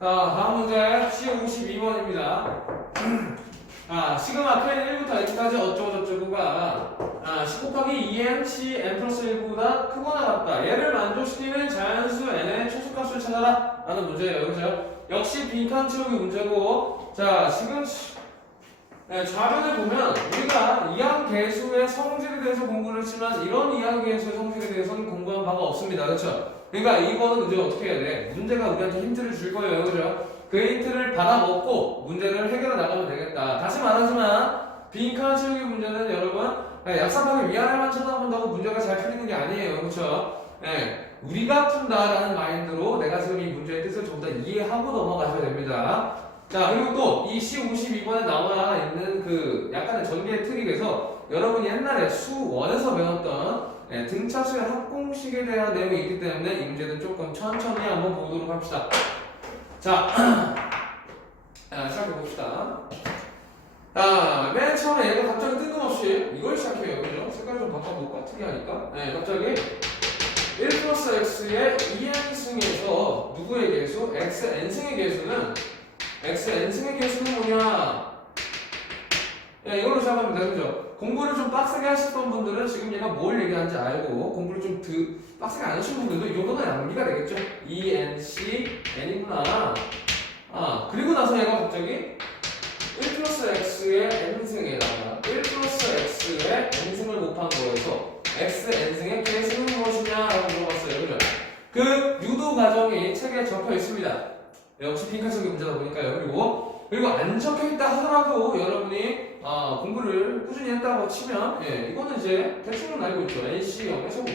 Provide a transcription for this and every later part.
자, 다음 문제 C52번입니다. 아, 시그마 K는 1부터 X까지 어쩌고저쩌고가 아, 10 곱하기 2n, C, n 플러스 1보다 크거나 같다. 얘를 만족시키는 자연수 n의 최소값을 찾아라. 라는 문제예요. 그죠? 역시 빈칸 채우기 문제고 자, 지금 시- 네, 좌변을 보면 우리가 이항 계수의 성질에 대해서 공부를 했지만 이런 이항 계수의 성질에 대해서는 공부한 바가 없습니다. 그렇죠? 그러니까 이거는 이제 어떻게 해야 돼? 문제가 우리한테 힌트를 줄 거예요. 그죠? 그 힌트를 받아먹고 문제를 해결해 나가면 되겠다. 다시 말하지만 빈칸 채우기 문제는 여러분 네, 약삽하게 위아래만 쳐다본다고 문제가 잘 풀리는 게 아니에요. 그렇죠? 네, 우리가 푼다라는 마인드로 내가 지금 이 문제의 뜻을 전부 다 이해하고 넘어가셔야 됩니다. 자, 그리고 또 이 C52번에 나와 있는 그 약간의 전개 트릭에서 여러분이 옛날에 수원에서 배웠던 네, 등차수의 합공식에 대한 내용이 있기 때문에 이 문제는 조금 천천히 한번 보도록 합시다. 자, 자 시작해 봅시다. 자, 맨 처음에 얘가 갑자기 뜬금없이 이걸 시작해요. 그죠? 색깔 좀 바꿔볼까? 특이하니까. 네, 갑자기 1 플러스 x의 2n승에서 누구의 계수? xn승의 계수는 xn승의 계수는 뭐냐? 야, 이걸로 시작합니다. 그죠? 공부를 좀 빡세게 하셨던 분들은 지금 얘가 뭘 얘기하는지 알고 공부를 좀 드, 빡세게 안 하신 분들도 이 정도는 암기가 되겠죠? ENC, N이구나. 아, 그리고 나서 얘가 갑자기 1 플러스 x의 n승에다가 1 플러스 x의 n승을 곱한 거에서 x n승의 계수는 무엇이냐 라고 물어봤어요. 그죠? 그 유도 과정이 책에 적혀 있습니다. 역시 핑크색의 문제다 보니까요. 그리고 그리고 안 적혀 있다 하더라도 여러분이 아, 공부를 꾸준히 했다고 치면 예, 이거는 이제 대충은 알고 있죠. NC 0의 제곱,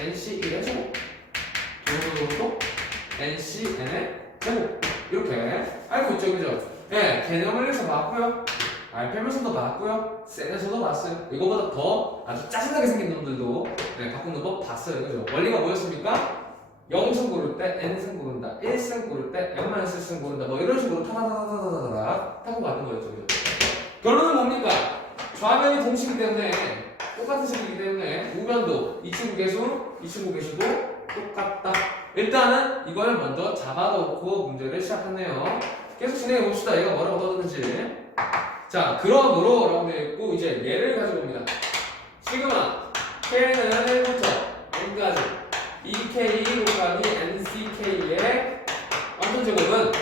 NC 1의 제곱, 도도도도 NC n의 제곱 이렇게 알고 있죠, 그죠? 예, 개념을 해서 봤고요. 알페면서도 봤고요. 셀에서도 봤어요. 이거보다 더 아주 짜증나게 생긴 놈들도 네, 바꾸는 법 봤어요. 그죠? 원리가 뭐였습니까? 0승 고를 때 n승 고른다. 1승 고를 때 n-1승 고른다. 뭐 이런 식으로 타다다다다다다 타고 가는 거였죠. 그죠? 결론은 뭡니까? 좌변이 동식이기 때문에 똑같은 식이기 때문에 우변도 이 친구 계수, 이 친구 계수도 똑같다. 일단은 이걸 먼저 잡아놓고 문제를 시작하네요. 계속 진행해 봅시다. 얘가 뭐라고 떠드는지. 자, 그러므로 라고 되어 있고 이제 얘를 가지고 옵니다. 시그마 K는 1부터 N까지 2K 곱하기 NCK의 완전 제곱은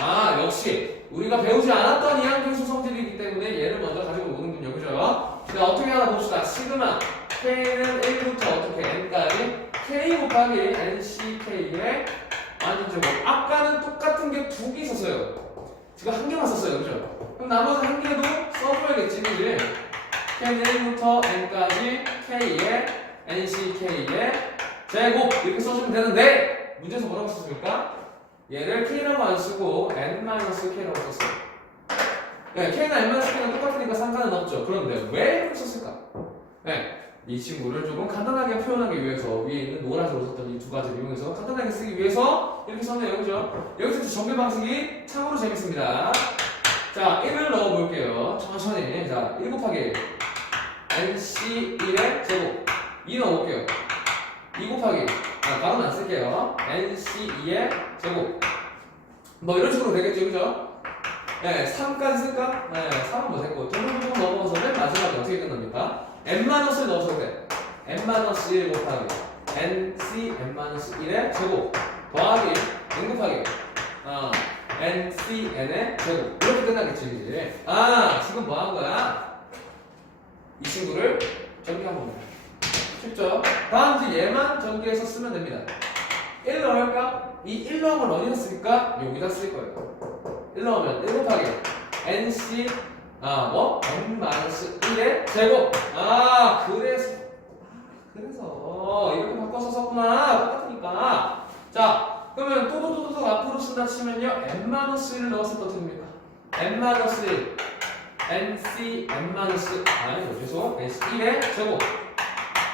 아 역시 우리가 배우지 않았던 이항계수 성질이기 때문에 얘를 먼저 가지고 오는군요. 그죠? 자, 어떻게 하나 봅시다. 시그마 K는 1부터 어떻게 N까지 K 곱하기 NCK의 완전 제곱 아까는 똑같은 게 두 개 있었어요. 지금 한 개만 썼어요. 그죠? 그럼 나머지 한 개도 써줘야겠지, 그지? K는 1부터 N까지 K의 NCK의 제곱 이렇게 써주면 되는데 문제에서 뭐라고 썼습니까? 얘를 K라고 안 쓰고 N-K라고 썼어요. 네, K나 N-K는 똑같으니까 상관은 없죠. 그런데 왜 이렇게 썼을까? 네, 이 친구를 조금 간단하게 표현하기 위해서 위에 있는 노란색으로 썼던 이 두 가지를 이용해서 간단하게 쓰기 위해서 이렇게 썼네요. 그죠? 여기서 전개 방식이 참으로 재밌습니다. 자, 1을 넣어볼게요. 천천히. 자, 1 곱하기 NC1의 제곱. 2 넣어볼게요. 2 곱하기. 아, 바로는 안 쓸게요. NC2의 제곱. 뭐 이런 식으로 되겠죠. 그죠? 네, 3까지 쓸까? 네, 3은 뭐 됐고. 조금 넘어가서 맨 마지막에 어떻게 끝납니까? n-을 넣어서 돼. n-1 곱하기 nc n-1의 제곱 더하기 n 곱하기 어, nc n의 제곱 이렇게 끝나겠지 이제 아 지금 뭐 한 거야? 이 친구를 전개한 겁니다 쉽죠? 다음 이제 얘만 전개해서 쓰면 됩니다 1 넣을까? 이1 넣으면 어디다 쓸까? 여기다 쓸 거예요 1 넣으면 1 곱하기 nc 아, 뭐? n-1의 제곱. 아, 그래서. 아, 그래서. 이렇게 바꿔서 썼구나. 똑같으니까. 자, 그러면 또또또또 앞으로 친다 치면요. n-1을 넣었을 때 어떻게 됩니까? n-1. nc, n-, 아니죠. 죄송. n1의 제곱.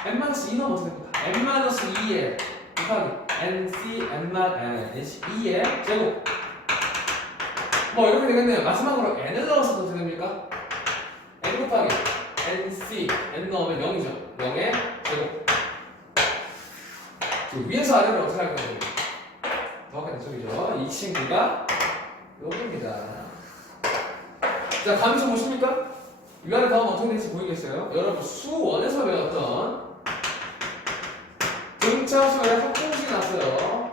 N-2 넣으면 어떻게 됩니까? n-2의 곱하기 nc, n, nc2의 제곱. 뭐 이렇게 되겠네요. 마지막으로 n을 넣어서 어떻게 됩니까? n 곱하기 nc n 넣으면 0이죠. 0의 제곱. 그 위에서 아래로 어떻게 할 거예요? 정확한 대적이죠. 이이 친구가 여기입니다. 자, 감수 보십니까? 위아래 다음 어떻게 될지 보이겠어요? 여러분 수원에서 배웠던 등차수의 합공식이 났어요.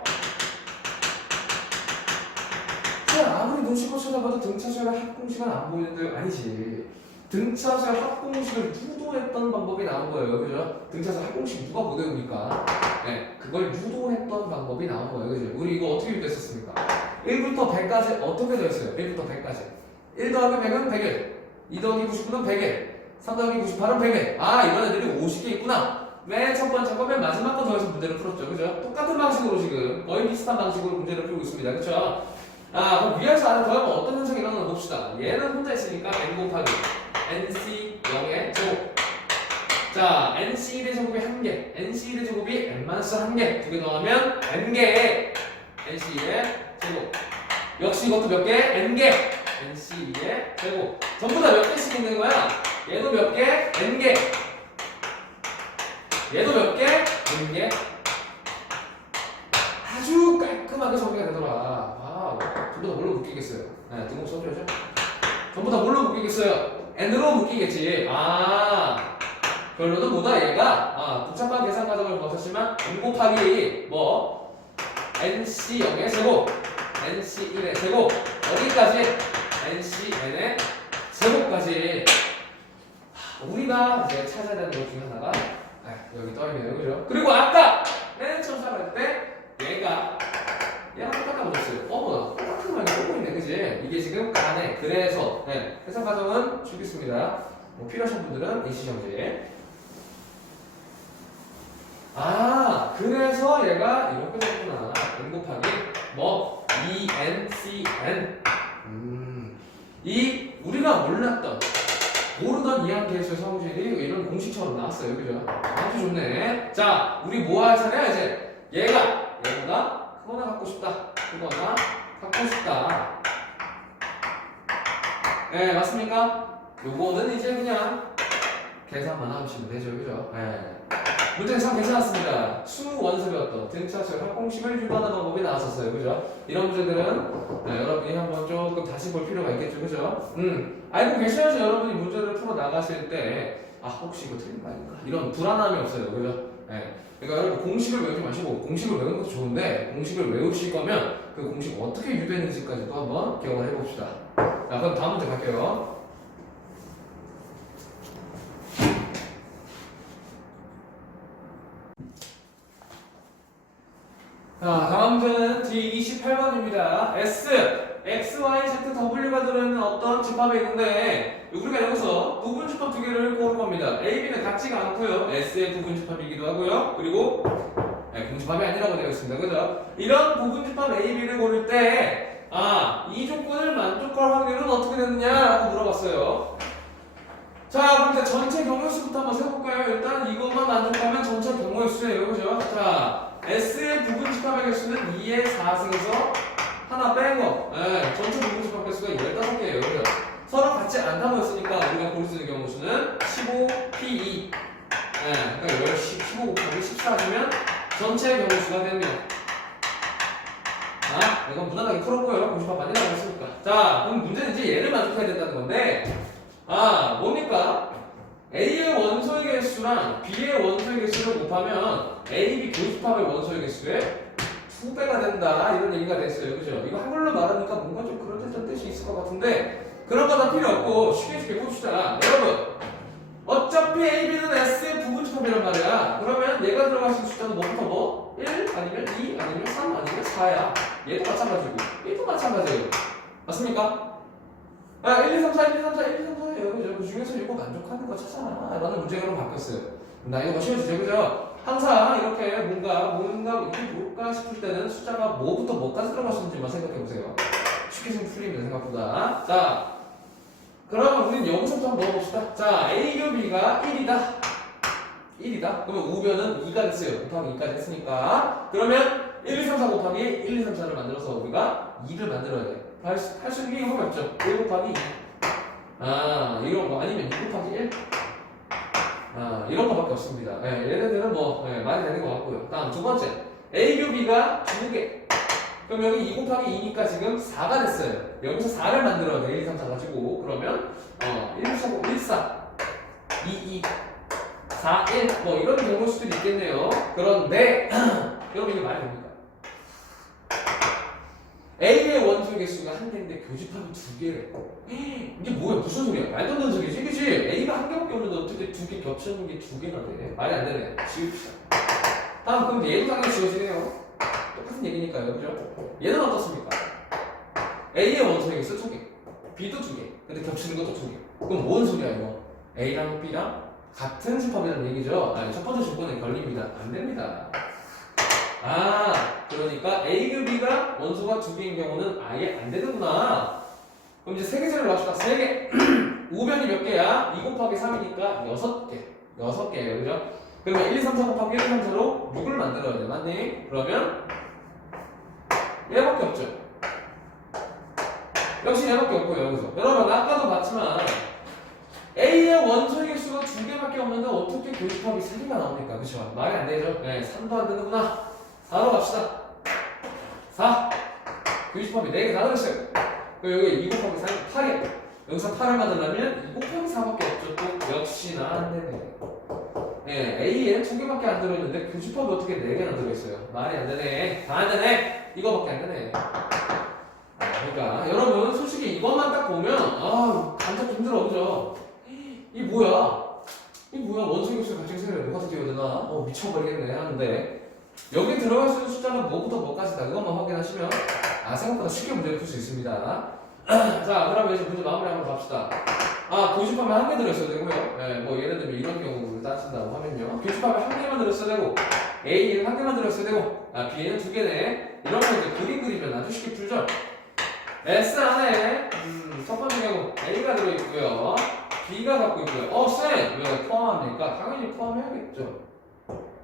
자, 아무리 눈치껏 쳐다봐도 등차수의 합공식은 안 보이는데 아니지. 등차수의 합공식을 유도했던 방법이 나온 거예요. 그죠? 등차수 합공식 누가 못 외웁니까? 네, 그걸 유도했던 방법이 나온 거예요. 그죠? 우리 이거 어떻게 유도했었습니까? 1부터 100까지 어떻게 되어 있어요? 1부터 100까지. 1 더하기 100은 100일. 2 더하기 99는 100일. 3 더하기 98은 100일. 아, 이런 애들이 50개 있구나. 맨 첫 번째 거, 맨 마지막 거 더해서 문제를 풀었죠. 그죠? 똑같은 방식으로 지금 거의 비슷한 방식으로 문제를 풀고 있습니다. 그쵸? 아, 그럼 위에서 아래 더하면 어떤 현상이 일어나나 봅시다. 얘는 혼자 있으니까 n 곱하기 nc 0의 제곱. 자, nc 1의 제곱이 1개, nc 1의 제곱이 n-1개. 두 개 더하면 n개의 nc 1의 제곱. 역시 이것도 몇 개? n개. nc 2의 제곱. 전부 다 몇 개씩 있는 거야? 얘도 몇 개? n개. 얘도 몇 개? n개. 아주 깔끔하게 정리가 되더라. 와우. 전부 다 뭘로 묶이겠어요? 네, 등록 써줘야죠. 전부 다 뭘로 묶이겠어요? n으로 묶이겠지. 아. 결론은 뭐다 얘가 아, 복잡한 계산 과정을 거쳤지만 n 곱하기 뭐 nc 0의 제곱 nc 1의 제곱 여기까지 nc n의 제곱까지 하, 우리가 이제 찾아야 되는 것 중에 하나가 아, 여기 떠있네요 그죠? 그리고 아까 맨 처음 시작할 때 얘가 얘랑 똑같다 보셨어요 어머나 똑같은 말이 보고 있네 그지? 이게 지금 안에 그래서 네, 해석 과정은 주겠습니다 뭐 필요하신 분들은 이시정지 아, 그래서 얘가 이렇게 됐구나. n 곱하기 뭐 e n c n. 음, 이 우리가 몰랐던 모르던 이항계수의 성질이 이런 공식처럼 나왔어요, 그죠? 아주 좋네. 자, 우리 뭐 할 차례야 이제? 얘가 얘보다 크거나 갖고 싶다, 크거나 갖고 싶다. 네, 맞습니까? 요거는 이제 그냥 계산만 하시면 되죠, 그죠? 네. 문제는 참 괜찮았습니다. 수원서 배웠던 등차수의 합공식을 유도하는 방법이 나왔었어요. 그죠? 이런 문제들은 네, 여러분이 한번 조금 다시 볼 필요가 있겠죠. 그죠? 음, 알고 계셔야지 여러분이 문제를 풀어 나가실 때, 아, 혹시 이거 틀린 거 아닌가? 이런 불안함이 없어요. 그죠? 네. 그러니까 여러분 공식을 외우지 마시고, 공식을 외우는 것도 좋은데, 공식을 외우실 거면 그 공식 어떻게 유도했는지까지도 한번 기억을 해봅시다. 자, 그럼 다음 문제 갈게요. 자, 다음 문제는 D28번입니다. S, X, Y, Z, W가 들어있는 어떤 집합이 있는데 우리가 여기서 부분 집합 두 개를 고를 겁니다. A, B는 같지가 않고요. S의 부분 집합이기도 하고요. 그리고 네, 공집합이 아니라고 되어 있습니다. 그죠? 이런 부분 집합 A, B를 고를 때 아, 이 조건을 만족할 확률은 어떻게 되느냐라고 물어봤어요. 자, 그럼 전체 경우수부터 한번 세볼까요? 일단 이것만 만족하면 전체 경우수예요. 그죠? 자, S의 부분 집합의 개수는 2의 4승에서 하나 뺀 거. 예, 전체 부분 집합 개수가 15개예요. 그죠? 서로 같지 않다고 했으니까 우리가 고를 수 있는 경우 수는 15P2. 예, 그러니까 10, 15 곱하기 14주면 전체 경우 수가 됩니다. 아, 이건 무난하게 풀었고요. 공식밥 많이 나왔으니까. 자, 그럼 문제는 이제 얘를 만족해야 된다는 건데, 아, 뭡니까? A의 개수랑 B의 원소의 개수를 곱하면 A, B 교집합의 원소의 개수의 두 배가 된다 이런 얘기가 됐어요, 그죠? 이거 한글로 말하니까 뭔가 좀 그럴듯한 뜻이 있을 것 같은데 그런 거 다 필요 없고 쉽게 쉽게 봅시다. 여러분, 어차피 A, B는 S의 부분집합이란 말이야. 그러면 얘가 들어갈 수 있는 숫자는 뭐부터 뭐? 1 아니면 2 아니면 3 아니면 4야. 얘도 마찬가지고 얘도 마찬가지예요. 맞습니까? 아, 1, 2, 3, 4, 1, 2, 3, 4, 1, 2, 3, 4예요. 그죠? 그 중에서 이거 만족하는 거 찾아라. 라는 문제로 바뀌었어요. 나 이거 쉬워지죠, 그죠? 항상 이렇게 뭔가, 뭔가, 이게 뭘까 싶을 때는 숫자가 뭐부터 뭐까지 들어갈 수 있는지만 생각해 보세요. 쉽게 생 풀립니다, 생각보다. 자, 그러면 우리는 여기서부터 한번 넣어봅시다. 자, A 교 B가 1이다. 1이다. 그러면 우변은 2가 됐어요. 곱하기 2까지 했으니까. 그러면 1, 2, 3, 4 곱하기 1, 2, 3, 4를 만들어서 우리가 2를 만들어야 돼. 할 수, 할수 있는 게 이거 맞죠? 1 곱하기 2. 아, 이런 거. 아니면 2 곱하기 1. 아, 이런 거밖에 없습니다. 예, 얘네들은 뭐, 예, 많이 되는 것 같고요. 다음 두 번째. A 교 B가 두 개. 그럼 여기 2 곱하기 2니까 지금 4가 됐어요. 여기서 4를 만들어야 돼. 1, 2, 3, 4 가지고. 그러면 어, 1, 4, 1, 4, 2, 2, 4, 1. 뭐 이런 경우일 수도 있겠네요. 그런데 여러분 이게 말이 됩니까? A의 원소 개수가 한 개인데 교집합이 두 개래. 이게 뭐야? 무슨 소리야? 말도 안 되는 소리지, 그치? A가 한 개밖에 없는데 어떻게 두 개 겹쳐있는 게 두 개나 돼? 말이 안 되네. 지웁시다. 다음, 그럼 얘도 당연히 지워지네요. 똑같은 얘기니까요, 그죠? 얘는 어떻습니까? A의 원소 개수 두 개, B도 두 개, 근데 겹치는 것도 두 개. 그럼 뭔 소리야, 이거? A랑 B랑 같은 집합이라는 얘기죠? 아니, 첫 번째 조건에 걸립니다. 안 됩니다. 아, 그러니까 A 급 B가 원소가 두 개인 경우는 아예 안 되는구나. 그럼 이제 세 개째를 놔줍시다. 세 개. 우변이 몇 개야? 2 곱하기 3이니까 여섯 개. 여섯 개예요, 그죠? 그러면 1, 2, 3, 4 곱하기 1, 2, 3, 4로 6을 만들어야 돼, 맞니? 그러면 얘밖에 없죠. 역시 얘밖에 없고요, 여기서. 여러분, 아까도 봤지만 A의 원소의 개수가 두 개밖에 없는데 어떻게 교집합이 세 개가 나옵니까? 그쵸? 말이 안 되죠? 네, 3도 안 되는구나. 4로 갑시다. 4. 교집합이 4개 다 들었어요. 그리고 여기 2 곱하기 3, 8이 여기서 8을 만들려면 2 곱하기 4밖에 없죠. 또 역시나 안 되네. 네, A에 두 개밖에 안 들어있는데 교집합이 어떻게 4개나 들어있어요? 말이 안 되네. 다 안 되네. 이거밖에 안 되네. 그러니까 여러분 솔직히 이것만 딱 보면 아 간접 힘들어 그죠? 이 뭐야? 이 뭐야 원소의 수 가칭 세를 누가 되나? 어 미쳐버리겠네 하는데 여기 들어갈 수 있는 숫자가 뭐부터 뭐까지다 이것만 확인하시면 아 생각보다 쉽게 문제를 풀 수 있습니다 자 그러면 이제 문제 마무리 한번 갑시다 아 교집합에 한 개 들어있어야 되고요 네, 뭐 예를 들면 이런 경우를 따진다고 하면요 교집합에 한 개만 들어있어야 되고 A는 한 개만 들어있어야 되고 아 B는 두 개네 이런 거 이제 그림 그리면 아주 쉽게 풀죠 S 안에 음, 첫 번째 경우 A가 들어있고요 B가 갖고 있고요. 어, 쌤! 왜 포함합니까? 당연히 포함해야겠죠.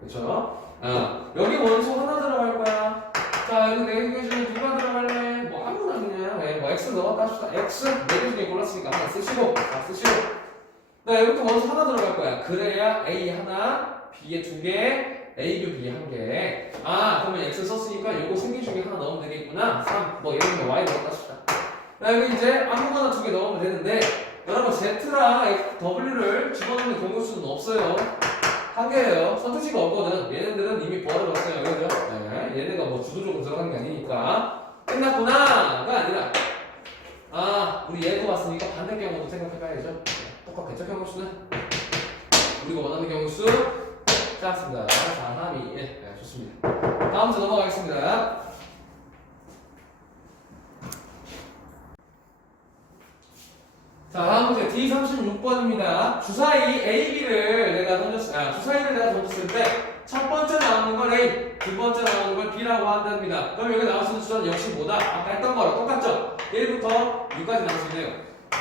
그쵸? 아, 여기 원소 하나 들어갈 거야. 자, 여기 네개 중에 누가 들어갈래? 뭐 아무나 그냥. 네, 뭐 X 넣었다 합시다. X 네개 중에 골랐으니까 하나 쓰시고, 다 쓰시고. 네, 여기부터 원소 하나 들어갈 거야. 그래야 A 하나, B에 두 개, A 교 B 한 개. 아, 그러면 X 썼으니까 요거 세 개 중에 하나 넣으면 되겠구나. 3. 뭐 예를 들면 Y 넣었다 합시다. 자, 여기 이제 아무거나 두 개 넣으면 되는데, 여러분 Z랑 W를 집어넣는 경우 수는 없어요. 한 개예요. 선택지가 없거든. 얘네들은 이미 버려졌어요. 그죠? 네. 얘네가 뭐 주도적으로 들어간 게 아니니까. 끝났구나가 아니라 아 우리 얘도 봤으니까 반대 경우도 생각해봐야죠. 네. 똑같겠죠 경우 수는? 우리가 원하는 경우 수 짜습니다. 4, 3, 2, 1. 네, 좋습니다. 다음 주 넘어가겠습니다. 자, 다음 문제 D36번입니다. 주사위 AB를 내가 던졌, 아, 주사위를 내가 던졌을 때 첫 번째 나오는 건 A, 두 번째 나오는 건 B라고 한답니다. 그럼 여기 나올 수 있는 숫자는 역시 뭐다? 아까 했던 거랑 똑같죠? 1부터 6까지 나올 수 있네요.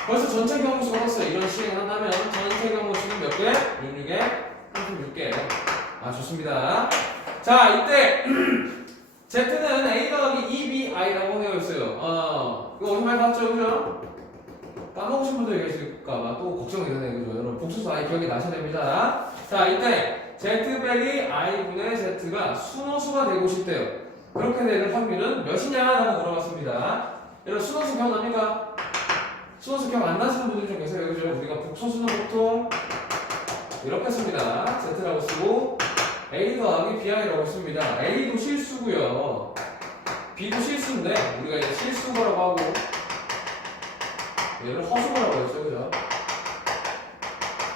벌써 전체 경우 수가 썼어요. 이런 시행을 한다면 전체 경우 수는 몇 개? 66개, 36개. 아, 좋습니다. 자, 이때 Z는 A 더하기 2BI라고 되어 있어요. 어, 이거 어디 말 봤죠? 그죠? 까먹으신 분들 계실까봐 또 걱정이 되네요. 그죠? 여러분, 복수수 아예 기억이 나셔야 됩니다. 자, 이때 Z 빼기 I분의 Z가 순호수가 되고 싶대요. 그렇게 되는 확률은 몇이냐? 라고 물어봤습니다. 여러분, 순호수 기억납니까? 순호수 기억 안 나시는 분들 좀 계세요. 그죠? 우리가 복소수는 보통 이렇게 씁니다. Z라고 쓰고 A 더하기 BI라고 씁니다. A도 실수고요. B도 실수인데 우리가 이제 실수거라고 하고 얘를 허수거라고 했죠, 그죠?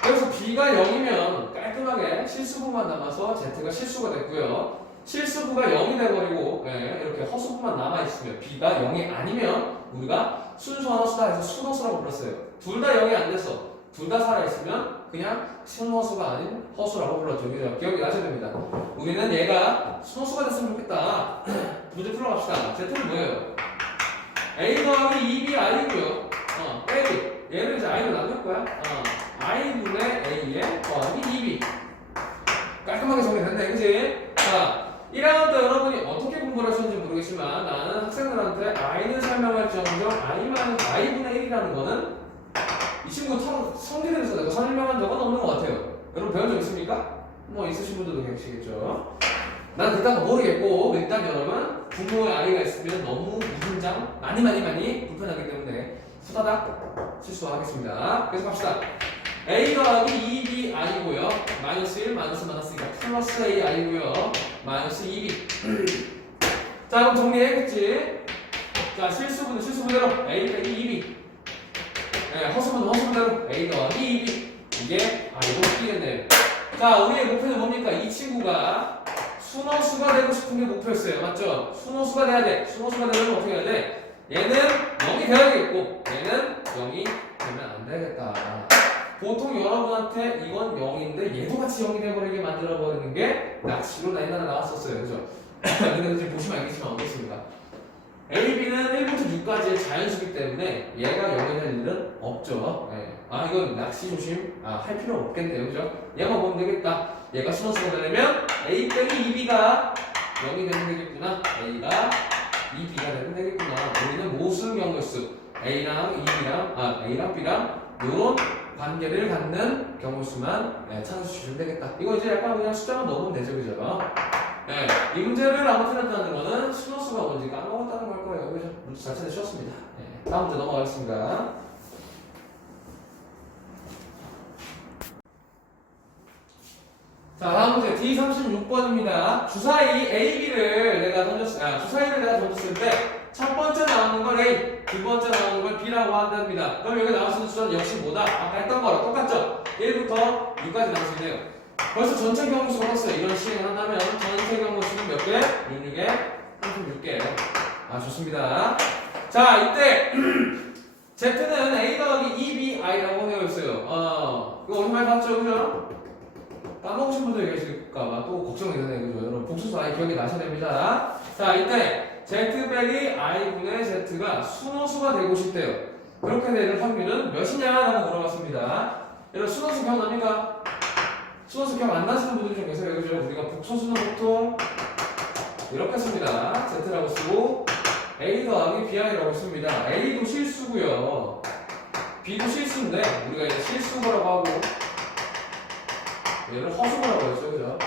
그래서 B가 0이면 깔끔하게 실수부만 남아서 Z가 실수가 됐고요. 실수부가 0이 돼버리고 예, 이렇게 허수부만 남아있으면 B가 0이 아니면 우리가 순수 하나수다 해서 순허수라고 불렀어요. 둘 다 0이 안 돼서 둘 다 살아있으면 그냥 순허수가 아닌 허수라고 불렀죠. 그죠? 기억이 나셔야 됩니다. 우리는 얘가 순허수가 됐으면 좋겠다. 문제 풀어갑시다. Z는 뭐예요? A 더하기 2B I고요. 어, 빼기. 얘를 이제 I로 나눌 거야. 어, I분의 A에 더하기 2B. 깔끔하게 정리됐네, 그지? 자, 1학년 때 여러분이 어떻게 공부를 하셨는지 모르겠지만 나는 학생들한테 I는 설명할 정정 I만 I분의 1이라는 거는 이 친구 성, 성질에 대해서 내가 설명한 적은 없는 것 같아요. 여러분 배운 적 있습니까? 뭐 있으신 분들도 계시겠죠. 난거 모르겠고 일단 여러분 부모의 아이가 있으면 너무 무분장 많이 많이 많이 불편하기 때문에 후다닥 실수하겠습니다. 계속 합시다. a 더하기 2b i고요. 마이너스 1 마이너스 마이너스니까 플러스 a i고요. 마이너스 2b. 자 그럼 정리해야겠지. 자 실수분은 실수분대로 a 빼기 2b. 네, 허수분은 허수분대로 a 더하기 2b. 이게 아이고 뛰겠네요. 자 우리의 목표는 뭡니까? 이 친구가 순호수가 되고 싶은 게 목표였어요. 맞죠? 순호수가 돼야 돼. 순호수가 되려면 어떻게 해야 돼? 얘는 0이 돼야겠고 얘는 0이 되면 안 되겠다. 보통 여러분한테 이건 0인데 얘도 같이 0이 돼버리게 만들어 버리는 게 낚시로 나 옛날에 나왔었어요. 그죠? 근데 지금 보시면 알겠지만 어떻습니까? A, B는 1부터 6까지의 자연수기 때문에 얘가 0이 될 일은 없죠. 예. 아 이건 낚시 조심 아, 할 필요 없겠네요. 그죠? 얘만 보면 되겠다. 얘가 순호수가 되려면 A 빼기 2B가 0이 되면 되겠구나. A가 2B가 되면 되겠구나. 우리는 모순 경우수 A랑 2B랑 아 A랑 B랑 요런 관계를 갖는 경우수만 네, 찾아주시면 되겠다. 이거 이제 약간 그냥 숫자만 넣으면 되죠, 그죠? 네, 이 문제를 아무 틀렸다는 거는 순호수가 뭔지 까먹었다는 걸 거예요. 그죠? 문제 자체는 쉬웠습니다. 네, 다음 문제 넘어가겠습니다. 자, 다음 문제 D36번입니다. 주사위 AB를 내가 던졌어요. 아, 주사위를 내가 던졌을 때 첫 번째 나오는 걸 A, 두 번째 나오는 걸 B라고 한답니다. 그럼 여기 나올 수 있는 숫자는 역시 뭐다? 아까 했던 거랑 똑같죠? 1부터 6까지 나올 수 있네요. 벌써 전체 경우수가 했어요. 이런 시행을 한다면 전체 경우수는 몇 개? 66개, 36개. 아, 좋습니다. 자, 이때 Z는 A 더하기 2BI라고 되어 있어요. 어, 이거 오랜만에 봤죠? 그죠? 까먹으신 분들 계실까봐 또 걱정이 되네요. 그죠? 여러분, 복수수 아예 기억이 나셔야 됩니다. 자, 이때 Z 빼기 I분의 Z가 순호수가 되고 싶대요. 그렇게 되는 확률은 몇이냐 라고 물어봤습니다. 여러분, 순호수 기억납니까? 순호수 기억 안 나시는 분들이 좀 계세요. 그죠? 우리가 복소수는 보통 이렇게 씁니다. Z라고 쓰고 A 더하기 BI라고 씁니다. A도 실수고요. B도 실수인데 우리가 이제 실수라고 하고 얘를 허수라고 했죠, 그죠?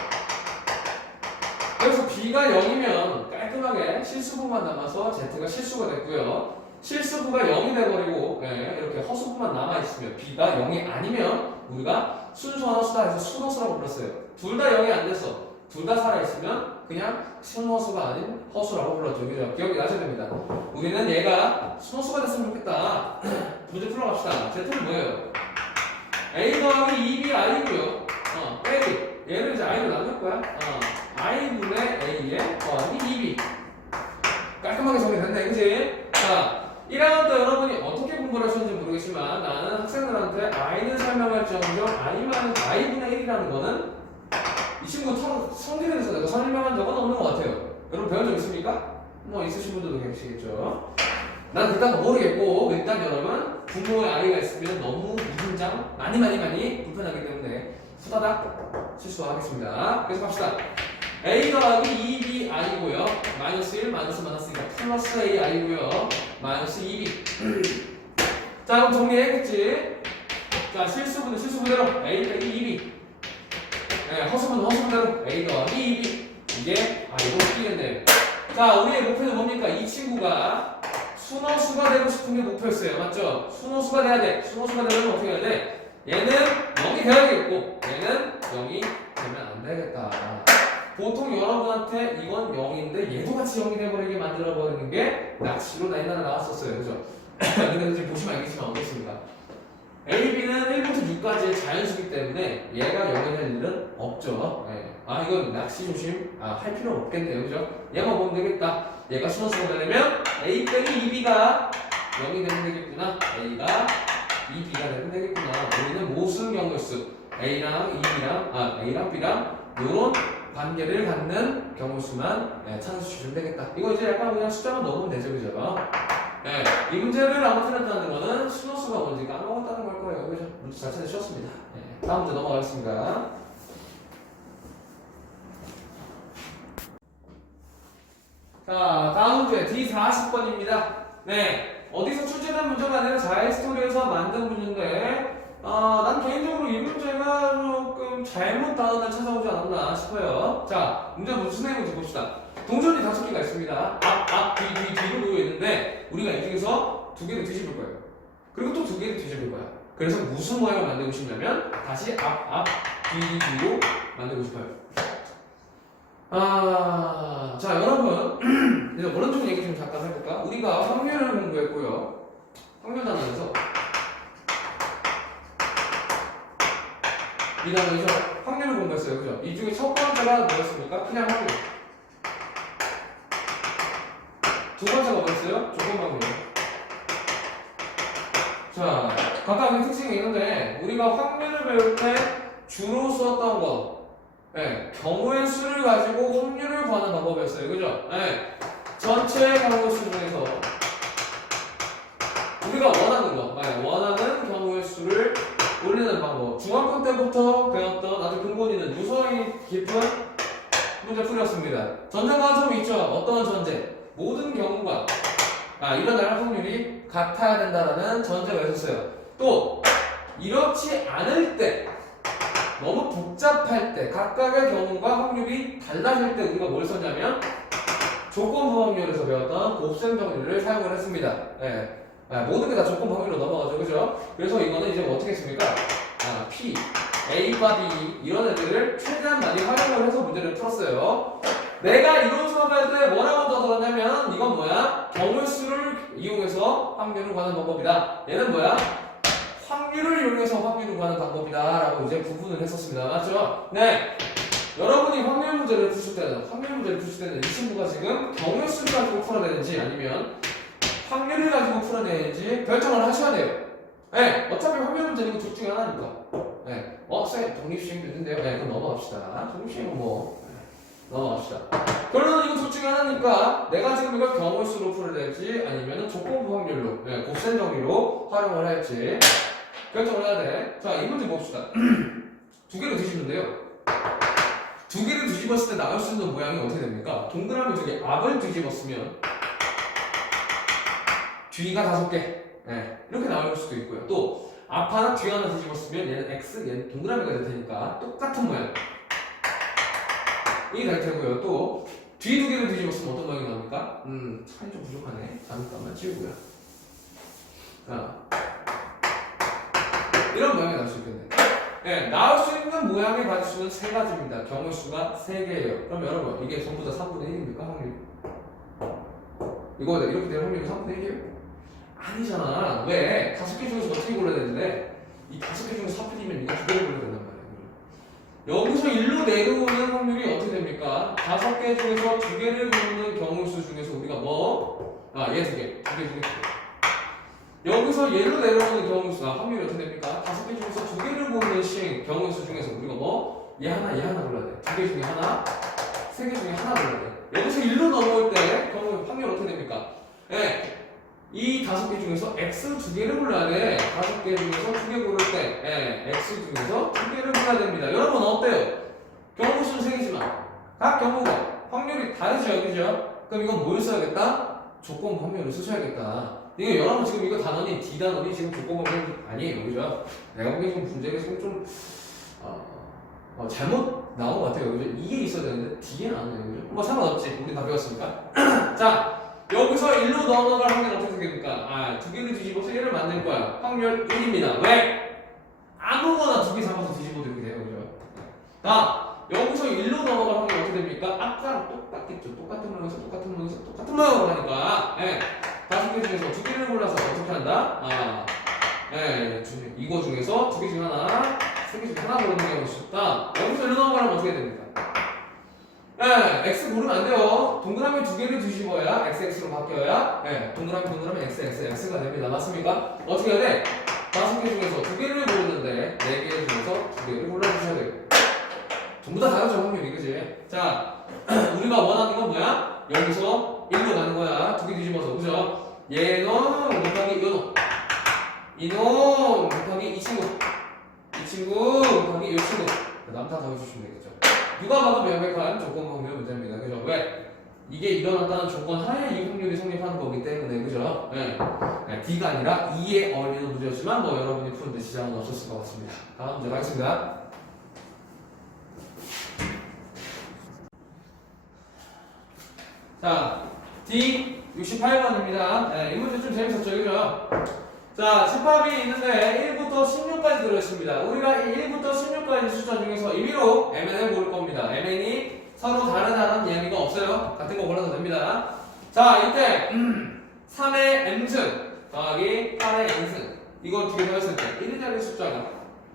그래서 B가 0이면 깔끔하게 실수부만 남아서 Z가 실수가 됐고요. 실수부가 0이 돼버리고 예, 이렇게 허수부만 남아있으면 B가 0이 아니면 우리가 순수한 허수다 해서 순허수라고 불렀어요. 둘 다 0이 안 돼서 둘다 살아있으면 그냥 순허수가 아닌 허수라고 불렀죠. 기억이 나셔야 됩니다. 우리는 얘가 순허수가 됐으면 좋겠다. 문제 풀어갑시다. Z는 뭐예요? A 더하기 2B I고요. 어, 빼기. 얘를 이제 I로 나눌 거야. 어, I분의 A에 더하기 2B. 깔끔하게 정리됐네, 그치? 자, 1학년 때 여러분이 어떻게 공부를 하셨는지 모르겠지만 나는 학생들한테 I는 설명할지언정 I만 I분의 1이라는 거는 이 친구 성, 성질에 대해서 내가 설명한 적은 없는 것 같아요. 여러분 배운 적 있습니까? 뭐 있으신 분들도 계시겠죠. 난 그딴 거 모르겠고 일단 여러분 부모의 아이가 있으면 너무 무분장 많이 많이 많이 불편하기 때문에 후다닥 실수하겠습니다. 계속 합시다. A 더하기 2b i고요. 마이너스 1 마이너스 마이너스니까 플러스 a i고요. 마이너스 2b. 자 그럼 정리해야겠지. 자 실수분은 실수분대로 a 빼기 2b. 네, 허수분은 허수분대로 a 더하기 2b. 이게 아이고 뛰겠네요. 자 우리의 목표는 뭡니까? 이 친구가 순호수가 되고 싶은 게 목표였어요. 맞죠? 순호수가 돼야 돼. 순호수가 되려면 어떻게 해야 돼? 얘는 0이 돼야겠고 얘는 0이 되면 안 되겠다. 보통 여러분한테 이건 0인데 얘도 같이 0이 돼버리게 만들어 버리는 게 낚시로 나 옛날에 나왔었어요. 그죠? 근데 지금 보시면 알겠지만 어떻습니까? A, B는 1부터 6까지의 자연수기 때문에 얘가 0이 될 일은 없죠. 예. 아 이건 낚시 조심 아, 할 필요 없겠네요. 그죠? 얘만 보면 되겠다. 얘가 순호수가 되려면 A 빼기 2B가 0이 되면 되겠구나. A가 2B가 되면 되겠구나. 우리는 모순 경우수 A랑 2B랑 아 A랑 B랑 요런 관계를 갖는 경우 수만 예, 찾아주시면 되겠다. 이거 이제 약간 그냥 숫자만 넣으면 되죠, 그죠? 예, 이 문제를 아무 틀렸다는 거는 순호수가 뭔지 까먹었다는 걸 거예요, 그죠? 문제 자체는 쉬웠습니다. 예, 다음 문제 넘어가겠습니다. 자, 다음 문제 D40번입니다. 네, 어디서 출제된 문제가 아니라 자의 스토리에서 만든 문제인데 어, 난 개인적으로 이 문제가 조금 잘못 단어를 찾아오지 않았나 싶어요. 자, 문제 무슨 내용인지 봅시다. 동전이 다섯 개가 있습니다. 앞, 앞, 뒤, 뒤, 뒤로 놓여 있는데 우리가 이 중에서 두 개를 뒤집을 거예요. 그리고 또 두 개를 뒤집을 거야. 그래서 무슨 모양을 만들고 싶냐면 다시 앞, 앞, 뒤, 뒤, 뒤로 만들고 싶어요. 아, 자 여러분 이제 오른쪽 얘기 좀 잠깐 해볼까? 우리가 확률을 공부했고요. 확률 단원에서 이 단원에서 확률을 공부했어요, 그죠? 이 중에 첫 번째가 뭐였습니까? 그냥 확률. 두 번째가 뭐였어요? 조건 확률. 자, 각각의 특징이 있는데 우리가 확률을 배울 때 주로 썼던 거, 예, 경우의 수를 가지고 확률을 구하는 방법이었어요, 그죠? 예, 전체 경우의 수 중에서 우리가 원하는 거, 예, 원하는 경우의 수를 올리는 방법. 중학교 때부터 배웠던 아주 근본 있는 유서이 깊은 문제 풀이었습니다. 전제가 좀 있죠. 어떤 전제? 모든 경우가 아, 일어날 확률이 같아야 된다라는 전제가 있었어요. 또 이렇지 않을 때 너무 복잡할 때 각각의 경우가 확률이 달라질 때 우리가 뭘 썼냐면 조건부 확률에서 배웠던 곱셈 정리를 사용을 했습니다. 예. 아, 모든 게 다 조건부 확률로 넘어가죠, 그죠? 그래서 이거는 이제 어떻게 했습니까? B 이런 애들을 최대한 많이 활용을 해서 문제를 풀었어요. 내가 이론 수업할 때 뭐라고 더 들었냐면 이건 뭐야? 경우 수를 이용해서 확률을 구하는 방법이다. 얘는 뭐야? 확률을 이용해서 확률을 구하는 방법이다 라고 이제 구분을 했었습니다. 맞죠? 네. 여러분이 확률 문제를 푸실 때는 확률 문제를 푸실 때는 이 친구가 지금 경우 수를 가지고 풀어야 되는지 아니면 확률을 가지고 풀어야 되는지 결정을 하셔야 돼요. 네. 어차피 확률 문제는 둘 중에 하나니까. 네. 어, 쌤 독립시행도 있는데요. 네, 그럼 넘어갑시다. 독립시행은 뭐 네, 넘어갑시다. 결론은 이거 둘 중에 하나니까 내가 지금 이걸 경우 수로 풀어야 될지 아니면 조건부 확률로 네, 곱셈 정리로 활용을 할지 결정을 해야 돼. 자, 이 문제 봅시다. 두 개를 뒤집는데요. 두 개를 뒤집었을 때 나올 수 있는 모양이 어떻게 됩니까? 동그라미 두 개, 앞을 뒤집었으면 뒤가 다섯 개. 네, 이렇게 나올 수도 있고요. 또 앞 하나, 뒤 하나 뒤집었으면 얘는 X, 얘는 동그라미가 될 테니까 똑같은 모양. 이게 될 테고요. 또 뒤 두 개를 뒤집었으면 어떤 모양이 나옵니까? 음, 차이 좀 부족하네. 잠깐만 치우고요. 자, 이런 모양이 나올 수 있겠네. 네, 나올 수 있는 모양의 가지수는 세 가지입니다. 경우 수가 세 개예요. 그럼 여러분, 이게 전부 다 3분의 1입니까? 확률? 이거 이렇게 되는 확률이 3분의 1이에요? 아니잖아. 왜? 다섯 개 중에서 어떻게 골라야 되는데 이 다섯 개 중에서 4분이면 이거 두 개를 골라야 된단 말이에요. 여기서 1로 내려오는 확률이 어떻게 됩니까? 다섯 개 중에서 두 개를 고르는 경우 수 중에서 우리가 뭐? 아, 얘 두 개. 두 개, 두 개, 두 개. 여기서 얘로 내려오는 경우 수가 확률이 어떻게 됩니까? 다섯 개 중에서 두 개를 고르는 시행 경우 수 중에서 우리가 뭐? 얘 하나, 얘 하나 골라야 돼. 두 개 중에 하나, 세 개 중에 하나 골라야 돼. 여기서 1로 넘어올 때 경우 확률 어떻게 됩니까? 예. 이 다섯 개 중에서 x 두 개를 골라야 돼. 다섯 개 중에서 두 개 고를 때, 예, x 중에서 두 개를 골라야 됩니다. 여러분 어때요? 경우 수는 세 개지만 각 경우가 확률이 다르죠, 그죠? 그럼 이건 뭘 써야겠다? 조건 확률을 쓰셔야겠다. 이게 여러분 지금 이거 단원이 D 단원이 지금 조건 확률 아니에요, 그죠? 내가 보기엔 지금 문제가 지금 좀 어, 어, 잘못 나온 것 같아요, 그죠? 이게 있어야 되는데 D에 나왔네요, 그죠? 뭐 상관없지, 우리 다 배웠으니까. 자. 여기서 1로 넘어갈 확률 어떻게 됩니까? 아, 두 개를 뒤집어서 얘를 만들 거야. 확률 1입니다. 왜? 아무거나 두 개 잡아서 뒤집어도 이렇게 돼요. 그죠? 자, 여기서 1로 넘어갈 확률 어떻게 됩니까? 아까랑 똑같겠죠. 똑같은 모양에서 똑같은 모양에서 똑같은 모양으로 하니까. 예. 다섯 개 중에서 두 개를 골라서 어떻게 한다? 아, 예, 두- 이거 중에서 두 개 중에 하나, 세 개 중에 하나 고르는 경우가 있다. 여기서 1로 넘어가면 어떻게 됩니까? 네, x 고르면 안 돼요. 동그라미 두 개를 뒤집어야 xx로 바뀌어야 네, 동그라미 동그라미 x x x가 됩니다. 맞습니까? 어떻게 해야 돼? 다섯 개 중에서 두 개를 고르는데 네 개 중에서 두 개를 골라주셔야 돼요. 전부 다 다르죠 확률이 그지? 자, 우리가 원하는 건 뭐야? 여기서 1로 가는 거야. 두 개 뒤집어서 그죠? 얘놈 곱하기 요놈 이놈 곱하기 이 친구 이 친구 곱하기 이 친구 남다 더해주시면 되겠죠. 누가 봐도 명백한 조건 확률 문제입니다. 그죠? 왜? 이게 일어났다는 조건 하에 이 확률이 성립하는 거기 때문에 그죠? 네. 네, 네, D가 아니라 E에 어울리는 문제였지만 뭐 여러분이 푸는데 지장은 없었을 것 같습니다. 다음 문제 가겠습니다. 자, D 68번입니다. 네, 이 문제 좀 재밌었죠, 그죠? 자, 집합이 있는데 1부터 16까지 들어있습니다. 우리가 이 1부터 16까지 숫자 중에서 임의로 MN을 고를 겁니다. MN이 서로 다르다는 이야기가 없어요. 같은 거 골라도 됩니다. 자, 이때 3의 M승 더하기 8의 N승 이걸 두개 더했을 때 1자리 숫자가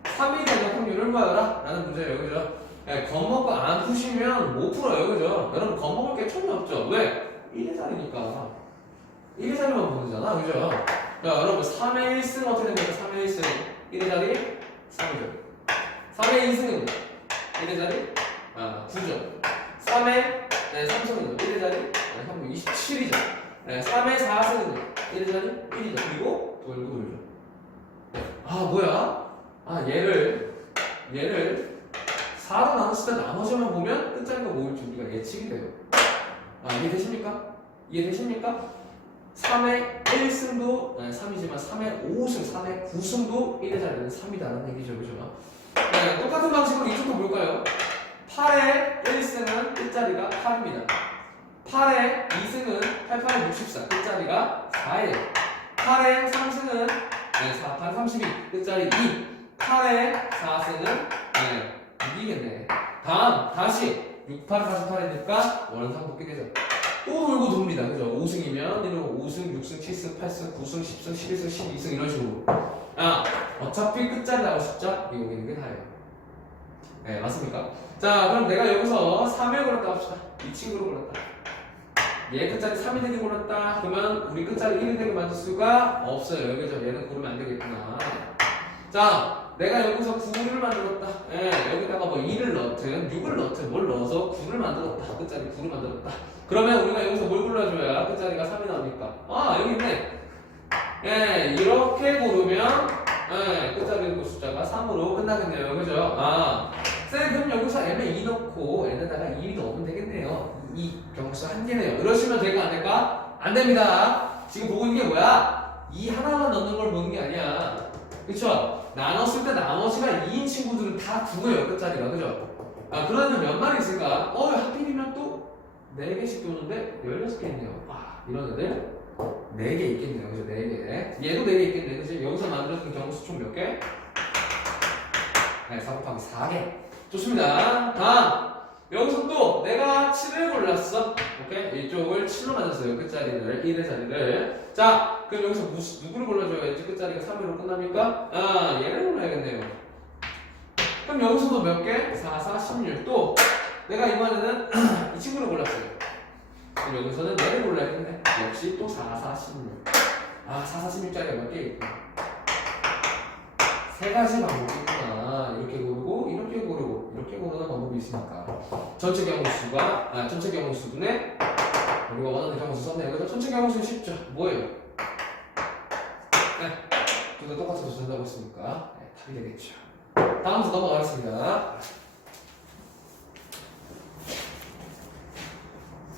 3이 되는 확률을 구하라 라는 문제예요. 그죠? 네, 겁먹고 안 푸시면 못 풀어요. 그죠? 여러분 겁먹을 게 전혀 없죠. 왜? 1자리니까 1자리만 보는잖아. 그죠? 자, 여러분 3의 1승 어떻게 됩니까? 3의 1승 1의 자리 3죠. 3의 2승은 1의 자리 아, 9죠. 3의 네, 3승은 1의 자리 네, 3 27이죠. 네, 3의 4승은 1의 자리 1이죠. 그리고 돌고 돌죠. 아, 뭐야? 아, 얘를 얘를 4로 나눴을 때 나머지만 보면 끝자리가 뭐일지 우리가 예측이 돼요. 아, 이해되십니까? 이해되십니까? 3의 1승도 네, 3이지만 3의 5승, 3의 9승도 1의 자리는 3이다라는 얘기죠. 그죠? 네, 똑같은 방식으로 이쪽도 볼까요? 8의 1승은 끝자리가 8입니다. 8의 2승은 8, 8, 64, 끝자리가 4예요. 8의 3승은 네, 4, 8, 32, 끝자리 2. 8의 4승은 네, 6이겠네. 다음, 다시 6, 8, 48이니까 원상 복귀 되죠. 또 돌고 돕니다. 그죠? 5승이면 이런 5승, 6승, 7승, 8승, 9승, 10승, 11승, 12승 이런 식으로. 아, 어차피 끝자리 나고 숫자 이거 있는 게 다예요. 네, 맞습니까? 자, 그럼 내가 여기서 3을 골랐다 합시다. 이 친구를 골랐다. 얘 끝자리 3이 되게 골랐다. 그러면 우리 끝자리 1이 되게 만들 수가 없어요. 여기서 얘는 고르면 안 되겠구나. 자, 내가 여기서 9를 만들었다. 예, 여기다가 뭐 2를 넣든 6을 넣든 뭘 넣어서 9를 만들었다. 끝자리 9를 만들었다. 그러면 우리가 여기서 뭘 골라줘야 끝자리가 3이 나옵니까? 아, 여기 있네. 예, 이렇게 고르면 예, 끝자리 그 숫자가 3으로 끝나겠네요. 그죠? 아, 쌤, 그럼 여기서 m에 2 넣고 n에다가 2 넣으면 되겠네요. 이 경수 한 개네요. 이러시면 될까 안 될까? 안 됩니다. 지금 보고 있는 게 뭐야? 이 하나만 넣는 걸 보는 게 아니야. 그쵸? 나눴을 때 나머지가 2인 친구들은 다 9예요. 끝자리가. 그죠? 아, 그러면 몇 마리 있을까? 어, 하필이면 또 4개씩 도는데 16개 있네요. 아, 이런 애들 4개 있겠네요. 그죠? 4개. 얘도 4개 있겠네. 그죠? 여기서 만들어진 경수 총 몇 개? 네, 4 곱하기 4개. 좋습니다. 다음. 여기서 또 내가 7을 골랐어. 오케이? 이쪽을 7로 만들었어요. 끝자리를. 1의 자리를. 자, 그럼 여기서 무, 누구를 골라줘야지 끝자리가 3으로 끝납니까? 아, 얘를 골라야겠네요. 그럼 여기서도 몇 개? 4, 4, 16. 또 내가 이번에는 이 친구를 골랐어요. 여기서는 얘를 골라야겠네. 역시 또 4, 4, 16. 아, 4, 4, 16짜리가 몇 개 있구나. 세 가지 방법이 있구나. 이렇게 고르고, 이렇게 고르고, 이렇게 고르는 방법이 있으니까. 전체 경우수가, 아, 전체 경우수분의, 우리가 원하는 경우수 썼네요. 그래서 전체 경우수는 쉽죠. 뭐예요? 네. 둘다 똑같아서 준다고 했으니까, 네, 답이 되겠죠. 다음 주 넘어가겠습니다.